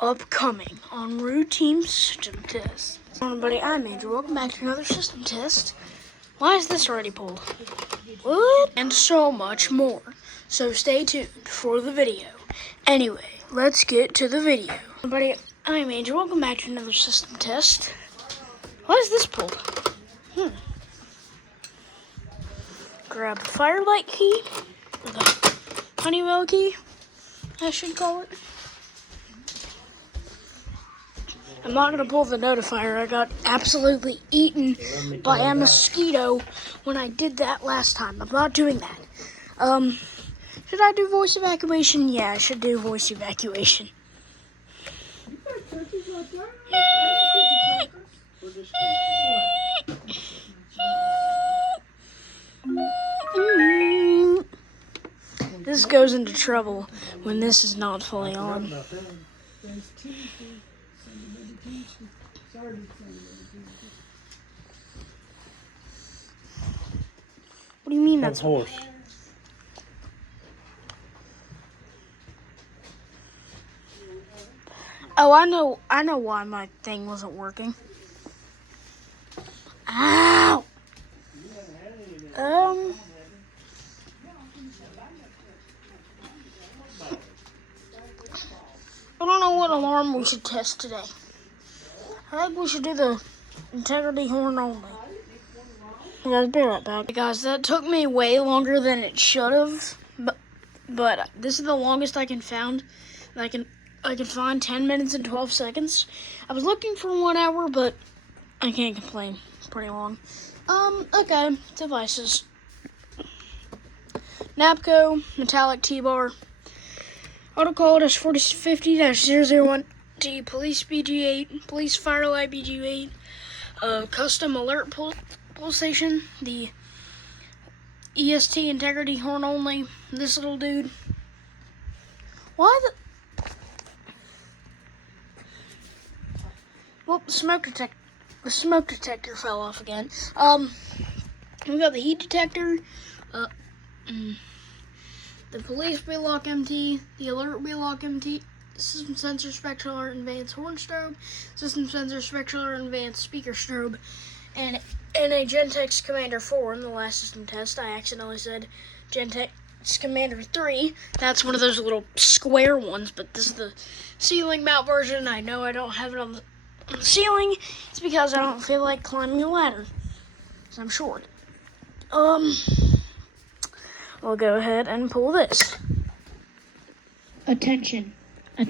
Upcoming on routine system test. Hello everybody, I'm Andrew. Welcome back to another system test. Why is this already pulled? What? And so much more. So stay tuned for the video. Anyway, let's get to the video. Everybody, I'm Andrew. Welcome back to another system test. Why is this pulled? Grab the firelight key, or the Honeywell key, I should call it. I'm not going to pull the notifier. I got absolutely eaten by a mosquito when I did that last time. I'm not doing that. Should I do voice evacuation? Yeah, I should do voice evacuation. This goes into trouble when this is not fully on. What do you mean that's horse? Oh, I know why my thing wasn't working. Ow! I don't know what alarm we should test today. I think we should do the integrity horn only. Guys, be right back. Guys, that took me way longer than it should have, but this is the longest I can find. I can find 10 minutes and 12 seconds. I was looking for 1 hour, but I can't complain. It's pretty long. Okay, devices. NAPCO, metallic T-bar. Autocall -4050-001T, police BG8, police firelight BG8, custom alert pulsation, the EST integrity horn only, this little dude. Why the... Well, the smoke detector fell off again. We got the heat detector, the police wheel-lock MT, the alert wheel-lock MT, system sensor spectral alert advanced horn strobe, system sensor spectral alert advanced speaker strobe, and a Gentex Commander 4 in the last system test. I accidentally said Gentex Commander 3. That's one of those little square ones, but this is the ceiling mount version. I know I don't have it on the ceiling. It's because I don't feel like climbing a ladder, because I'm short. We'll go ahead and pull this. Attention. A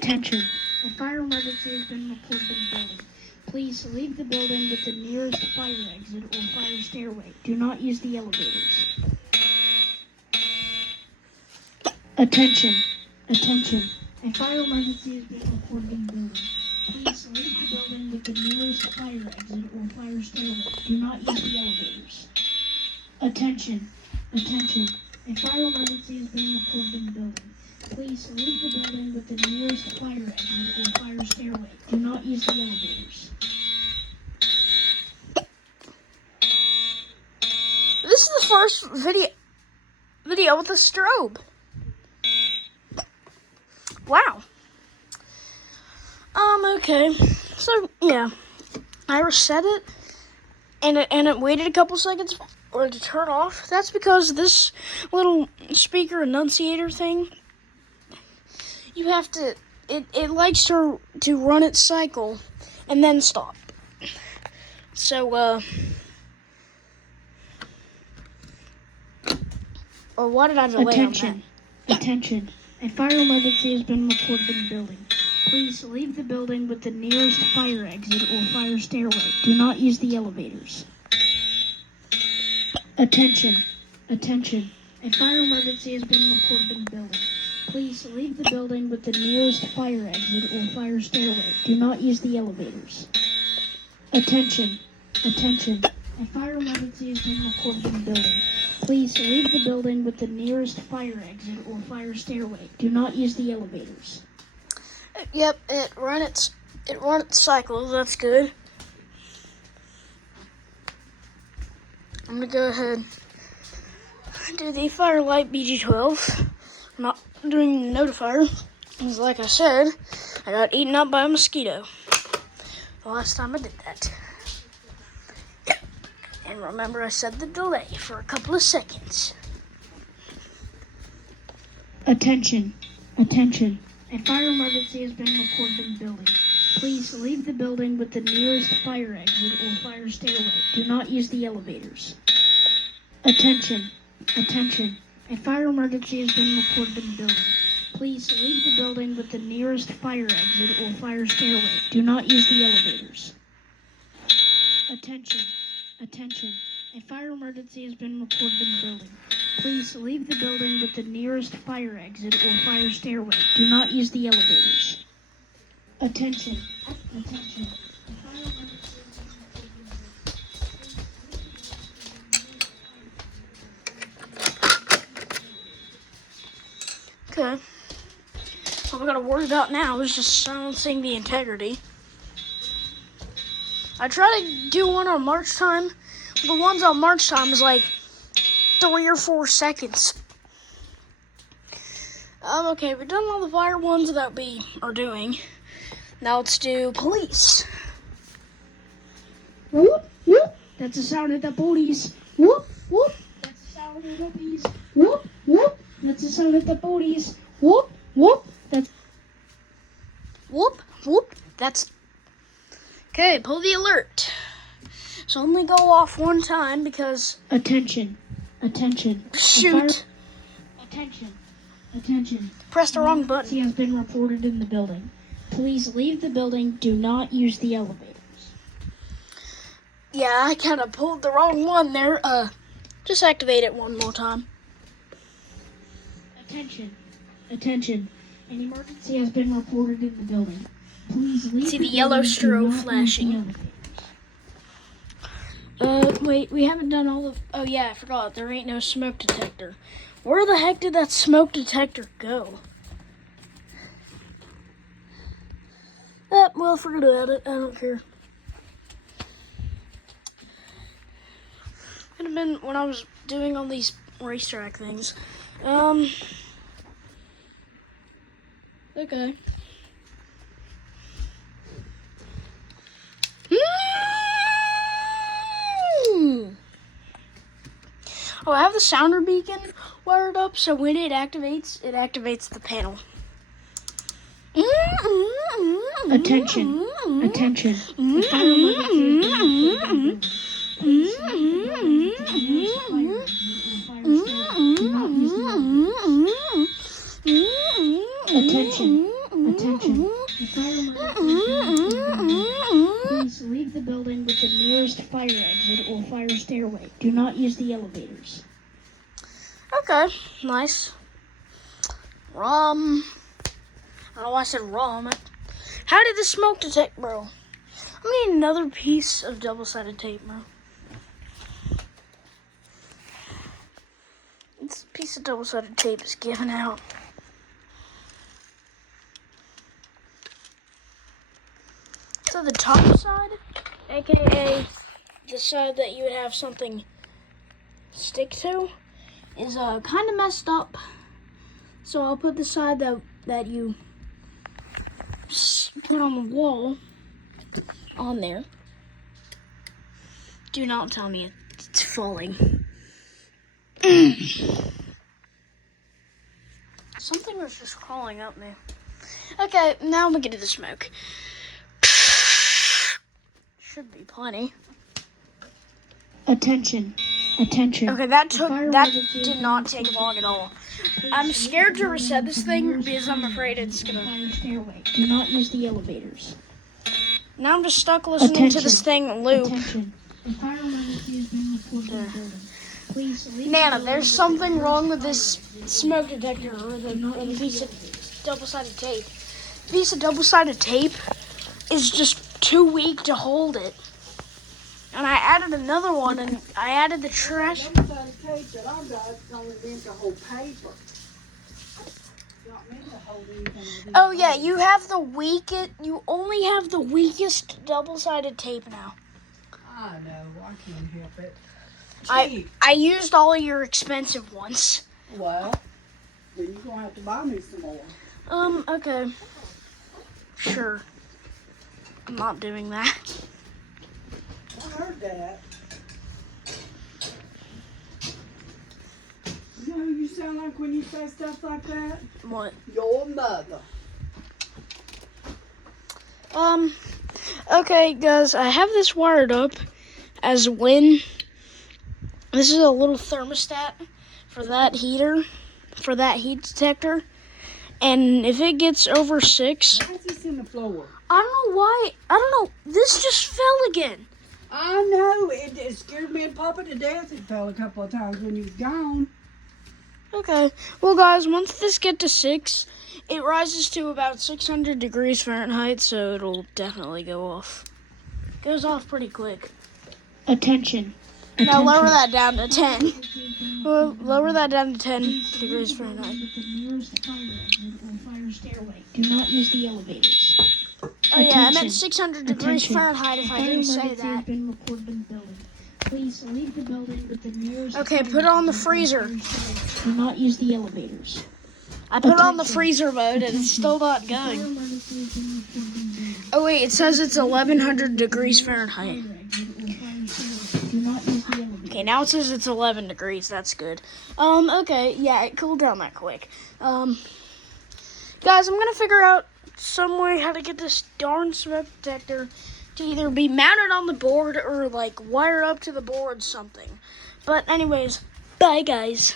fire emergency has been reported in the building. Please leave the building with the nearest fire exit or fire stairway. Do not use the elevators. Attention. A fire emergency has been reported in the building. Please leave the building with the nearest fire exit or fire stairway. Do not use the elevators. Attention. A fire emergency has been reported in the building. Please leave the building with the nearest fire exit or fire stairway. Do not use the elevators. This is the first video with a strobe. Wow. Okay. So yeah, I reset it, and it waited a couple seconds or to turn off. That's because this little speaker enunciator thing, you have to, it likes to run its cycle and then stop. So, or why did I delay on that? Attention. A fire emergency has been reported in the building. Please leave the building with the nearest fire exit or fire stairway. Do not use the elevators. Attention. A fire emergency has been reported in the building. Please leave the building with the nearest fire exit or fire stairway. Do not use the elevators. Attention. A fire emergency has been reported in the building. Please leave the building with the nearest fire exit or fire stairway. Do not use the elevators. Yep, it run its cycle. That's good. I'm gonna go ahead and do the Firelight BG12. I'm not doing the notifier, because like I said, I got eaten up by a mosquito the last time I did that. And remember, I said the delay for a couple of seconds. Attention. Attention. A fire emergency has been reported in the building. Please leave the building with the nearest fire exit or fire stairway. Do not use the elevators. Attention. Attention. A fire emergency has been reported in the building. Please leave the building with the nearest fire exit or fire stairway. Do not use the elevators. Attention. Attention. A fire emergency has been reported in the building. Please leave the building with the nearest fire exit or fire stairway. Do not use the elevators. Attention. Attention. A fire emergency has been reported. Okay. All we gotta worry about now is just silencing the integrity. I try to do one on March time. The ones on March time is like 3 or 4 seconds. Okay, we've done all the fire ones that we are doing. Now let's do police. Whoop, whoop. That's the sound of the police. Whoop, whoop. That's the sound of the police. Whoop, whoop. That's the sound of the police. Whoop, whoop. That's whoop, whoop. That's okay. Pull the alert. So only go off one time because attention, attention. Shoot. Attention, attention. Press the wrong button. He has been reported in the building. Please leave the building. Do not use the elevators. Yeah, I kind of pulled the wrong one there. Just activate it one more time. Attention, attention. An emergency has been reported in the building. Please leave. See the yellow strobe flashing. Wait, we haven't done all of... Oh, yeah, I forgot. There ain't no smoke detector. Where the heck did that smoke detector go? Well, forget about it. I don't care. Could have been when I was doing all these racetrack things. Okay. Oh, I have the sounder beacon wired up, so when it activates the panel. Attention, attention. Attention, attention. Please leave the building with the nearest fire exit or fire stairway. Do not use the elevators. Okay, nice. I don't know why I said rum. How did the smoke detect, bro? I need another piece of double-sided tape, bro. This piece of double-sided tape is giving out. So the top side, aka the side that you would have something stick to, is kind of messed up. So I'll put the side that you put on the wall on there. Do not tell me it's falling. Something was just crawling up me. Okay, now we get to the smoke. Should be plenty. Attention. Attention. Okay, that did not take long at all. I'm scared to reset this thing because I'm afraid it's gonna. Do not use the elevators. Now I'm just stuck listening to this thing loop. Nana, there's something wrong with this smoke detector or the piece of double-sided tape. The piece of double-sided tape is just too weak to hold it. And I added another one, and I added the trash. Oh yeah, you only have the weakest double-sided tape now. I know, I can't help it. I used all your expensive ones. Well, then you're gonna have to buy me some more. Okay. Sure. I'm not doing that. I heard that. You know who you sound like when you say stuff like that? What? Your mother. Okay, guys, I have this wired up as when this is a little thermostat for that heater, for that heat detector. And if it gets over 6, Why is this in the floor? I don't know why. I don't know. This just fell again. I know. It scared me and Papa to death. It fell a couple of times when you was gone. Okay. Well, guys, once this gets to 6, it rises to about 600 degrees Fahrenheit, so it'll definitely go off. Goes off pretty quick. Attention. Now lower that down to 10. Well, lower that down to 10 degrees Fahrenheit. The nearest fire exit or fire stairway. Do not use the elevators. Oh yeah, I meant Attention. 600 degrees Attention. Fahrenheit if I Fire didn't say emergency has that. been reported in the building. Please leave the building with the nearest Okay, fire put it on the exit or freezer. fire stairway. Do not use the elevators. I put it on the Attention. freezer mode and it's still not Fire going. emergency has been reported in the building. Oh wait, it says it's 1100 degrees Fahrenheit. Fire exit or fire stairway. Do not use the elevators. Okay, now it says it's 11 degrees. That's good. Okay, yeah, it cooled down that quick. Guys, I'm gonna figure out some way how to get this darn smoke detector to either be mounted on the board or like wire up to the board something. But anyways, bye guys.